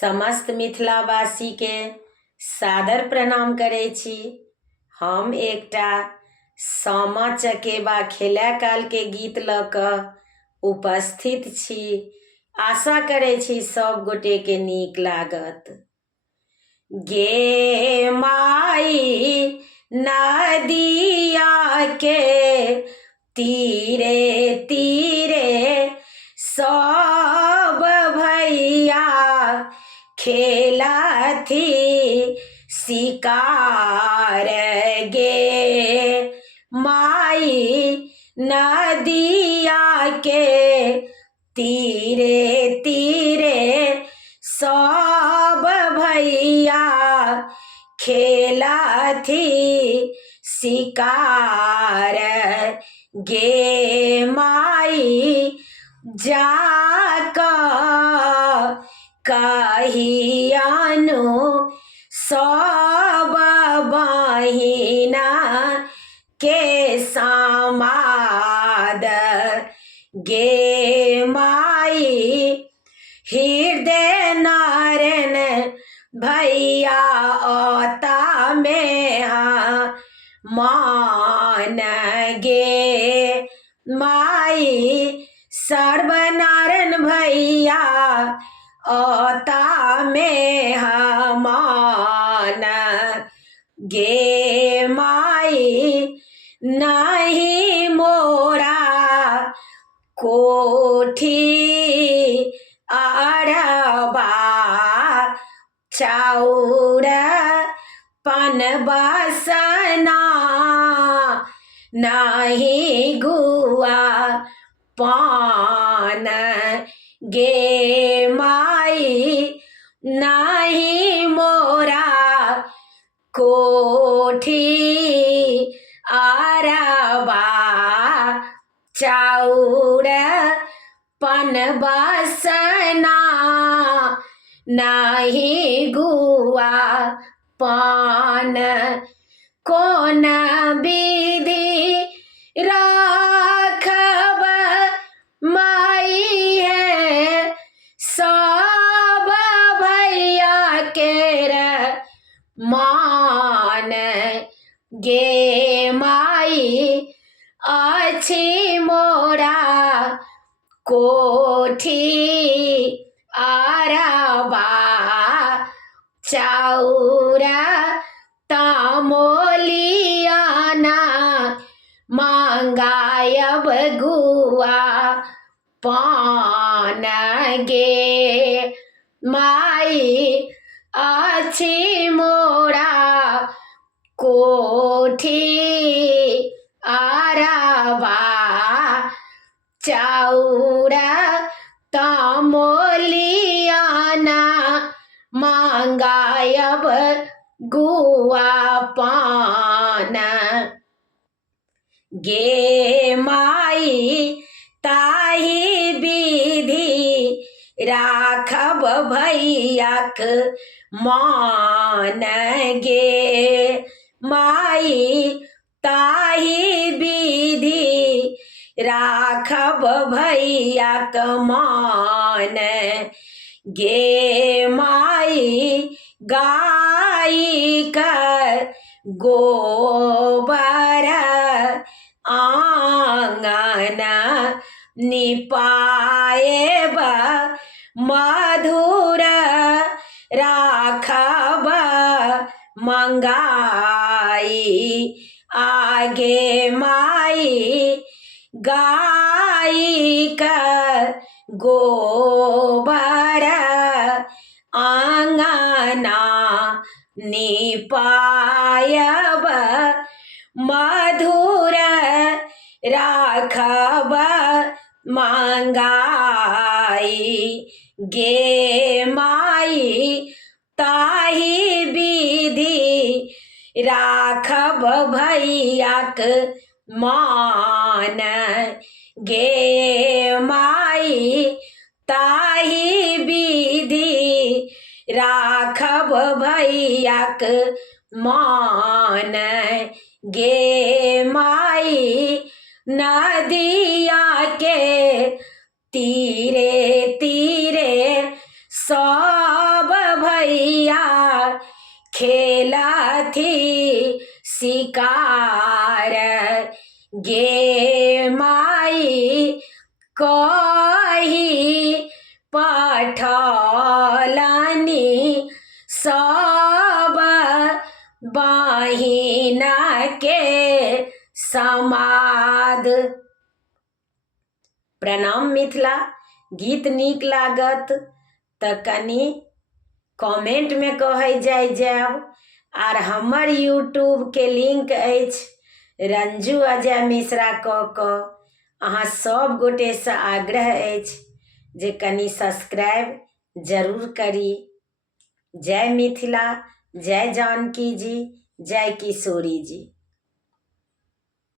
समस्त मिथिलावासी के सादर प्रणाम करै छी। हम एकटा सामा चकेबा खेला काल के गीत लऽ कऽ उपस्थित छी। आशा करै छी सब गोटे के नीक लागत। गे माई नदिया के तीरे तीरे सब भैया खेलथी शिकार गे माई नदिया के तीरे तीरे सब भैया खेलथी शिकार गे माई जाका कहियानु सब बहिना के समाद गे माई हृदय नारायण भैया ओता में मान गे माई सर्वनारायण भैया ओता में मान गे माई नहीं मोरा कोठी अरबा चाउर पन बसना नहीं गुआ पान गे माई नहीं मोरा कोठी अरबा चाउर पन बसना नहीं गुआ पान कौन विधि राखब माई है सब भैया के मान गे माई अछि मोरा कोठी अरबा चाउर तामोलियाना मांगायब गुआ पान गे माई अछि मोरा कोठी अरबा चाउर तामोलियाना मांगायब गुआ पान गे माई ताही विधि राखब भैयाक मान गे माई ताही विधि राखब भैयाक मान गे माई गाई कर गोबर आंगन निपाएब मधुर राखब मंगाई आगे माई गाई कर गोबर आंगना निपायब मधुर राखब मंगाई गे माई ताही विधि राखब भैयाक मान गे माई ताही विधि राखब भैयाक मान गे माई नदिया के तीरे तीरे सब कथी शिकार गे माई कही पठलनी सब बहिना के समाद। प्रणाम मिथिला। गीत नीक लागत तऽ कनि कमेंट में कहे जाएब। आर हमर यूट्यूब के लिंक अछि रंजू अजय मिश्रा अहाँ सब गोटे से आग्रह अछि जे कनि सब्सक्राइब जरूर करी। जय मिथिला, जय जानकी जी, जय किशोरी जी।